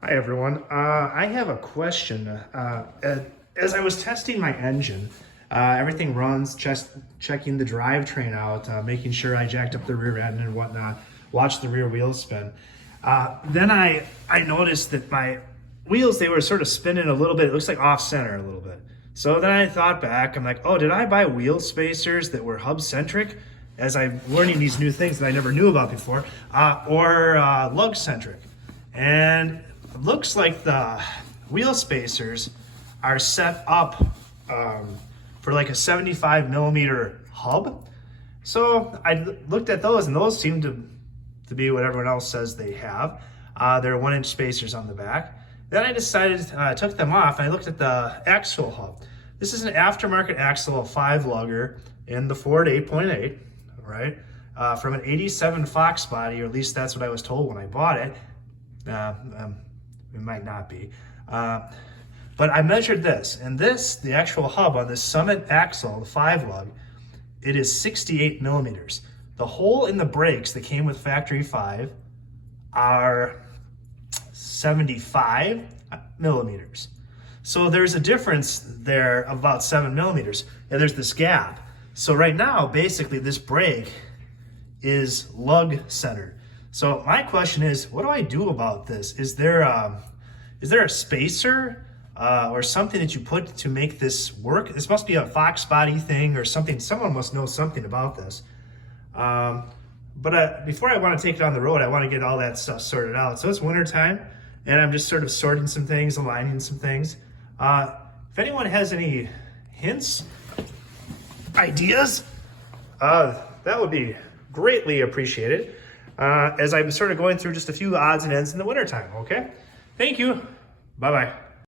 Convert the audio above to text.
Hi everyone. I have a question. As I was testing my engine, everything runs, just checking the drivetrain out, making sure I jacked up the rear end and whatnot, watched the rear wheels spin. Then I noticed that my wheels, they were sort of spinning a little bit. It looks like off center a little bit. So then I thought back, I'm like, oh, did I buy wheel spacers that were hub centric? As I'm learning these new things that I never knew about before, or lug centric. And it looks like the wheel spacers are set up for like a 75 millimeter hub. So I looked at those and those seem to be what everyone else says they have. They're 1-inch spacers on the back. Then I decided, I took them off and I looked at the axle hub. This is an aftermarket axle, a 5-lugger in the Ford 8.8, right? From an 87 Fox body, or at least that's what I was told when I bought it. It might not be. But I measured this, and this, the actual hub on this Summit axle, the 5-lug, it is 68 millimeters. The hole in the brakes that came with factory 5 are 75 millimeters. So there's a difference there of about 7 millimeters, and there's this gap. So right now, basically, this brake is lug centered. So my question is, what do I do about this? Is there a spacer or something that you put to make this work? This must be a Fox body thing or something. Someone must know something about this. But before I want to take it on the road, I want to get all that stuff sorted out. So it's winter time, and I'm just sort of sorting some things, aligning some things. If anyone has any hints, ideas, that would be greatly appreciated. As I'm sort of going through just a few odds and ends in the wintertime, okay? Thank you. Bye-bye.